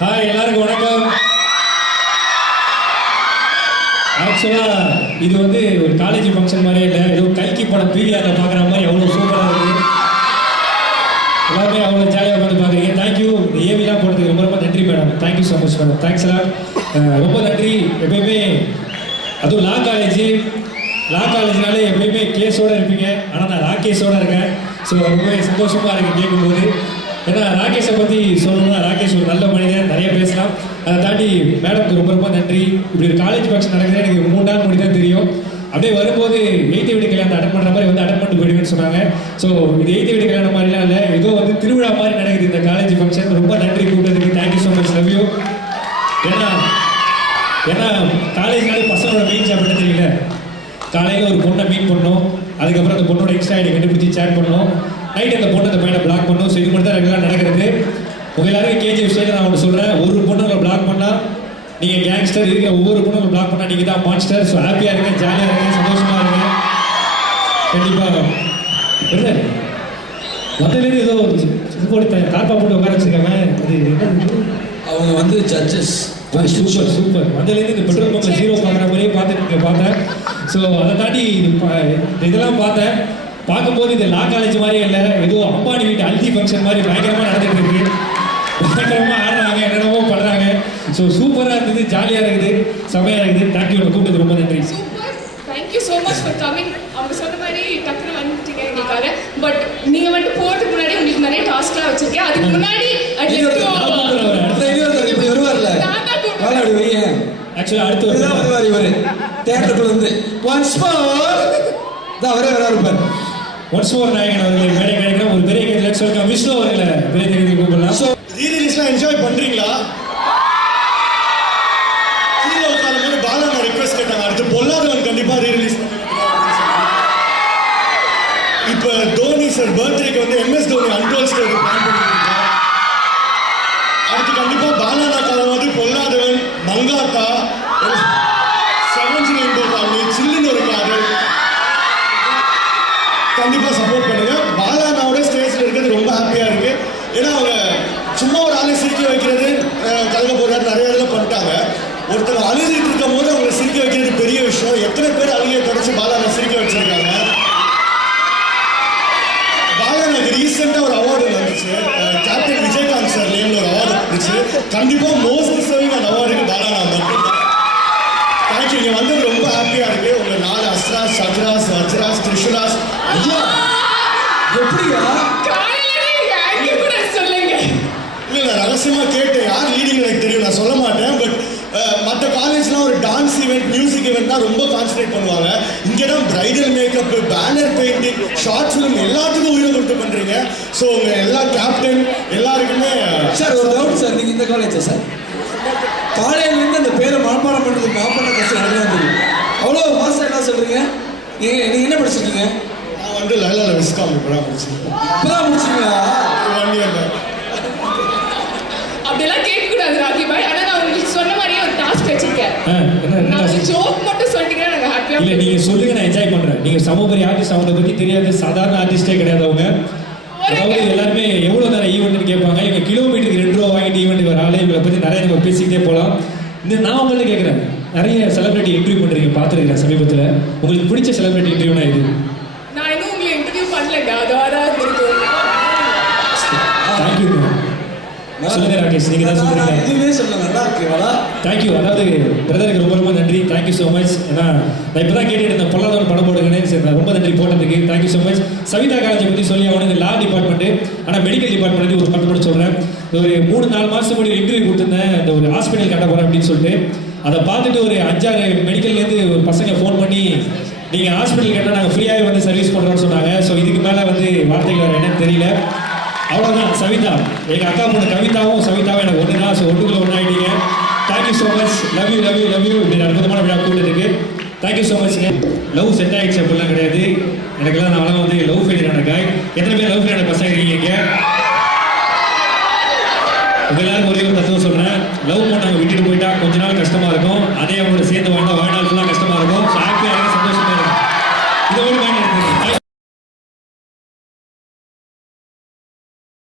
Hi எல்லாருக்கும் வணக்கம். ஆக்சுவலா இது வந்து ஒரு காலேஜ் ஃபங்க்ஷன் மாதிரியே இல்லை. ஏதோ கல்கி படம் பிவிஆரில் பார்க்குற மாதிரி அவ்வளோ சூப்பராக இருக்குது எல்லாருமே அவ்வளோ ஜாலியாக உட்காந்து பார்க்குறீங்க. தேங்க்யூ ஏவிலாம் போடுறதுக்கு ரொம்ப ரொம்ப நன்றி madam thank you so much madam thanks எல்லாம் ரொம்ப நன்றி. எப்பயுமே அதுவும் லா காலேஜ் லா காலேஜ்னாலே எப்பயுமே கேஸோடு இருப்பீங்க. ஆனால் நான் ராகேஷோட இருக்கேன். ஸோ ரொம்பவே சந்தோஷமாக இருக்குது கேட்கும்போது ஏன்னா ராகேஷை பற்றி சொல்லணும்னா ராகேஷ் ஒரு நல்ல மனிதன் நிறைய பேசலாம். அதை தாண்டி மேடம்க்கு ரொம்ப ரொம்ப நன்றி. இப்படி ஒரு காலேஜ் ஃபங்க்ஷன் நடக்குது எனக்கு மூணு நாள் முடி தான் தெரியும். அப்படியே வரும்போது எய்த்து வீடு கல்யாணம் அட்டன் பண்ணுற மாதிரி வந்து அட்டன் பண்ணிட்டு போயிடுவேன்னு சொன்னாங்க. ஸோ இது எய்த்து வீடு கல்யாணம் மாதிரிலாம் இல்லை ஏதோ வந்து திருவிழா மாதிரி நடக்குது இந்த காலேஜ் ஃபங்க்ஷன் ரொம்ப நன்றி கூப்பிட்டதுக்கு thank you so much love you ஏன்னா ஏன்னா காலேஜ்னாலே பசங்களோட மெயின் ஜாப் என்ன தெரியல காலையில் ஒரு பொண்ணை மீட் பண்ணோம் அதுக்கப்புறம் அந்த பொண்ணோட எக்ஸ்ட்ரா ஐடி கண்டுபிடிச்சி சேட் பண்ணோம் நைட் அந்த பொண்ணை அந்த பையனை பிளாக் பண்ணோம் ஸோ இது மட்டும் தான் ரெகுலராக நடக்கிறது. உங்க எல்லாருக்கும் கேஜி விஷயத்தை நான் ஒன்று சொல்கிறேன் ஒரு பொண்ணுங்களை பிளாக் பண்ணால் நீங்கள் கேங்ஸ்டர் இருக்கிற ஒவ்வொரு பொண்ணுங்களை பிளாக் பண்ணால் நீங்கள் தான் மான்ஸ்டர் ஸோ ஹாப்பியாக இருங்க ஜாலியாக இருங்க சந்தோஷமாக இருங்க. கண்டிப்பாக இல்லை மொத்தலேருந்து ஏதோ இது போட்டு கார்பா போட்டு உட்கார வச்சிருக்காங்க. அது அவங்க வந்து ஜட்ஜஸ் சூப்பர் சூப்பர் அதுலேருந்து இந்த பெட்ரோல் பங்க்ல ஜீரோ பார்க்குற மாதிரியே பார்த்துட்டு பார்த்தேன். ஸோ அதை தாண்டி இது இதெல்லாம் பார்த்தேன். பார்க்கும்போது இது லா காலேஜ் மாதிரியே இல்லை. ஏதோ அம்பானி வீட்டு அல்தி ஃபங்க்ஷன் மாதிரி பயங்கரமாக நடந்துட்டு இருக்கு. பயங்கரமாக ஆடுறாங்க என்னென்னமோ பண்ணுறாங்க ஸோ சூப்பராக இருந்தது ஜாலியாக இருக்குது செமையாக இருக்குது. தேங்க்யூ கூப்பிட்டது ரொம்ப நன்றி. Super thank you so much for coming அவங்க சொன்ன மாதிரி டக்குனு வந்துட்டீங்க எங்களுக்காக. பட் நீங்க வந்துட்டு போறதுக்கு முன்னாடி உங்களுக்கு நிறைய டாஸ்க்லாம் வச்சிருக்கேன். அதுக்கு முன்னாடி வையேன் ஆக்சுவலாக அடுத்து வருவார் இவரு. தேட்டருக்குள்ள வந்து ஒன்ஸ் மோர் அவரே வராரு பாரு. ஒன்ஸ் மோர் நாயகன் அவர்களை மேடை கிடைக்கிற ஒரு பெரிய கேட்கல சொல்லிருக்கேன் விஷ்ணு அவர்களை பெரிய தேதி கூப்பிடலாம். ஸோ ரீ ரிலீஸ்லாம் என்ஜாய் பண்றீங்களா கீழே உட்காரும்போது பாலா ரிக்வெஸ்ட் கேட்டாங்க. அடுத்து பொல்லாதவன் கண்டிப்பா ரீ ரிலீஸ் இப்போ தோனி சார் பர்த்டேக்கு வந்து MS Dhoni untold story plan பண்ணிருக்காங்க அடுத்து கண்டிப்பா பாலா நான் வந்து பொல்லாதவன் மங்காத்தா. அஹ், போறாரு நிறைய இடத்துல பண்ணிட்டாங்க. ஒருத்தர் அழுதுட்டு இருக்கும் போது அவங்களை சிரிக்க வைக்கிறது பெரிய விஷயம். எத்தனை பேர் அழுகையை தொடர்ச்சி பாலாவை சிரிக்க வச்சிருக்காங்க? பாலானுக்கு ரீசெண்டா ஒரு அவார்டு வந்துச்சு. கேப்டன் விஜயகாந்த் சார் நேம்ல ஒரு அவார்டு வந்துச்சு. கண்டிப்பா மோஸ்ட் டிசர்விங் அந்த அவார்டுக்கு பாலானா மட்டும் தேங்க்யூ நீங்க வந்தது ரொம்ப ஹாப்பியா இருக்கு. உங்க நாலு அஸ்ராஸ் சத்ராஸ் வஜ்ராஸ் திரிஷுராஸ். ஐயா! எப்படியா காலையில நீங்க ஆங்கி கூட சொல்லுங்க இல்ல நான் ரகசியமா கேட்டேன் யார் லீடிங் எனக்கு தெரியும் நான் சொல்ல மாட்டேன் பட் மற்ற காலேஜ்லாம் ஒரு டான்ஸ் ஈவெண்ட் மியூசிக் ஈவெண்ட் தான் ரொம்ப கான்சன்ட்ரேட் பண்ணுவாங்க. இங்கே தான் bridal makeup banner painting short film எல்லாத்துக்கும் உயிரை கொடுத்து பண்றீங்க. ஸோ உங்க எல்லா கேப்டன் எல்லாருக்குமே சார் ஒரு டவுட் சார் நீங்க இந்த காலேஜா சார் காலையில இருந்து அந்த பேரை மனப்பாடம் பண்றது மாப்பாட கஷ்டம் தான் தெரியும் அவ்வளோ மாசம் என்ன சொல்றீங்க? நீங்க நீங்க என்ன படிச்சிருக்கீங்க? நான் வந்து லலால விஸ்காம் இப்போ தான் முடிச்சிருக்கேன் ஒன் இயர் அப்படியெல்லாம் கேட்க கூடாது ராகி பாய் ஆனா நான் உங்களுக்கு சொன்ன மாதிரியே ஒரு டாஸ்க் வச்சிருக்கேன் நான் task? ஜோக் மட்டும் சொல்லிட்டீங்கன்னா நாங்க ஹாப்பியா இல்ல நீங்க சொல்லுங்க நான் என்ஜாய் பண்றேன் நீங்க சம ஆர்டிஸ்ட் அவங்கள பத்தி தெரியாது சாதாரண ஆர்டிஸ்டே கிடையாது அவங்க அதாவது எல்லாருமே எவ்வளவு நேரம் ஈவெண்ட்னு கேட்பாங்க இவங்க கிலோமீட்டருக்கு ரெண்டு ரூபா வாங்கிட்டு ஈவெண்ட் வர ஆளு இவங்களை பத்தி நிறைய நம்ம பேசிக்கிட்டே போலாம் இந்த நான் உங்கள்ட்ட கேட்கறேன் நிறைய செலிபிரிட்டி இன்டர்வியூ பண்றீங்க பார்த்துருக்கேன் சமீபத்துல உங்களுக்கு பிடிச்ச செலிபிரிட்டி இன்டர்வியூனா இது நான் இன்னும் உங்களை இன்டர்வியூ பண்ணலங்க அது வராது இருக்கு தேங்க்யூ சொல்லுங்க ராகேஷ் நீங்க தான் சொல்றீங்க இதுவே சொல்ல நல்லா இருக்கு தேங்க்யூ அதாவது பிரதருக்கு ரொம்ப ரொம்ப நன்றி. தேங்க்யூ ஸோ மச் ஏன்னா நான் இப்போ தான் கேட்டுட்டு இருந்தேன். பொல்லாதவன் படம் போடுங்கன்னு. சரி ரொம்ப நன்றி போட்டதுக்கு. தேங்க்யூ ஸோ மச் சவிதா காலேஜை பற்றி சொல்லி அவனுக்கு லா டிபார்ட்மெண்ட் ஆனால் மெடிக்கல் டிபார்ட்மெண்ட் ஒரு பத்து மட்டும் சொல்கிறேன் ஒரு மூணு நாலு மாதத்துக்கு முன்னாடி இன்டர்வியூ கொடுத்துருந்தேன். இந்த ஒரு ஹாஸ்பிட்டல் கட்ட போகிறேன் அப்படின்னு சொல்லிட்டு. அதை பார்த்துட்டு ஒரு அஞ்சாறு மெடிக்கல்லேருந்து ஒரு பசங்க ஃபோன் பண்ணி நீங்கள் ஹாஸ்பிட்டல் கட்டினா நாங்கள் ஃப்ரீயாகவே வந்து சர்வீஸ் பண்ணுறோம்னு சொன்னாங்க. ஸோ இதுக்கு மேலே வந்து வார்த்தைகள் என்னன்னு தெரியல. அவ்வளோதான் சவிதா எங்கள் அக்கா மூணு கவிதாவும் சவிதாவும் எனக்கு ஒன்று தான் ஸோ ஒன்றுக்குள்ள ஒன்றாயிட்டீங்க thank you so much love you love you love you இப்படி அற்புதமான விழா கூட்டத்துக்கு. Thank you so much love set ஆகிடுச்சு அப்படிலாம் கிடையாது. எனக்கெல்லாம் நான் வந்து லவ் ஃபெயிலியர் ஆன காய் எத்தனை பேர் லவ் ஃபெயிலியர்